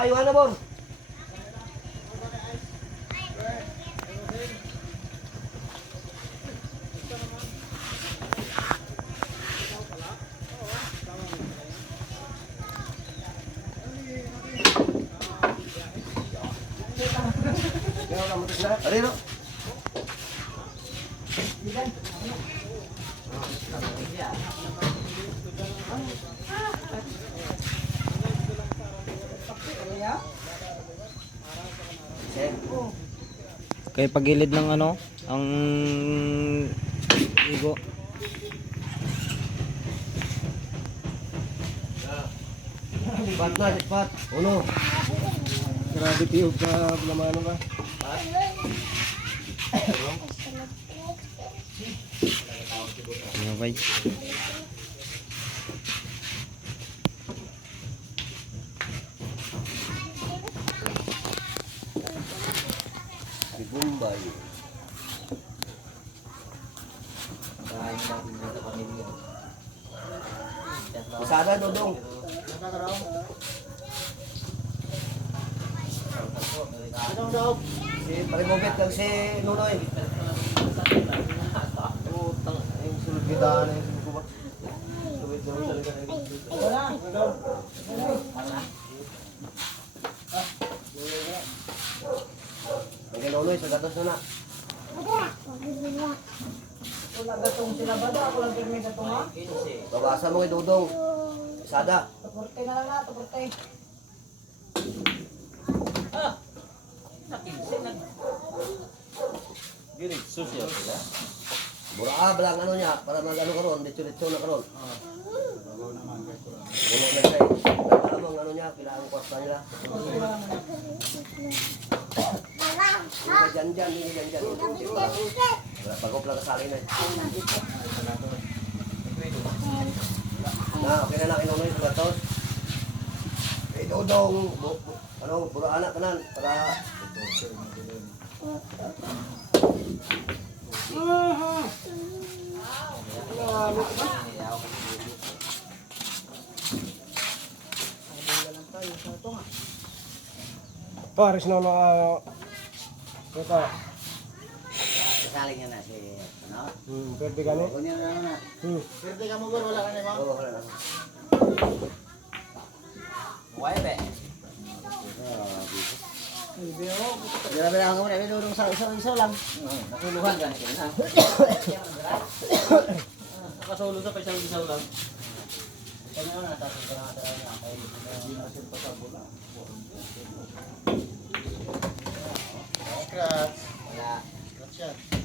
ayuhan na bon. Ari no? Kay pagilid ng ano, ang igo. Pat na, pat. Uno. Grabe tiyog ka, naman ka. Ano bay? Si Bombay. Masada, Dodong. Anong daw? Si Palimobet kag si Nunoy. Utang, yung sulod kita na yung sulod ko ba? Sulod ko sa likat. Wala. Nunoy, sa gatos na na. Wala gatong sila ba daw? Ako lang tingin gatong ha? Babasa mo kay Dodong. Sada. Tuporte na lang na, tuporte. Mura ba lang ano niya, para mag ano karon, dito-dito na karon. Puno na siya eh. Alam mo ang ano niya, pila ang kwarta nila. Hindi dyan dyan, hindi dyan dyan. Wala, pagop lang kasali na. Na, okay na lang inunoy sa gatos. Eh, dodong, ano, puro anak kanan, para... Paris na mga... Ito. Kasaling niya na si, ano? Hmm, pwede ka ni. Kunin na lang na. Hmm. Pwede ka mo ba? Wala ka na mo? Oo, wala na. Buhay be. Grabe lang ako muna. Binurong sa isaw-isaw lang. Nakuluhan ka na siya na. Nakasolo sa pa isaw-isaw lang. Kaya na natapos ko na natapos na. Kaya hindi na siya pa sa bula. Scratch. Wala. Scratch yan.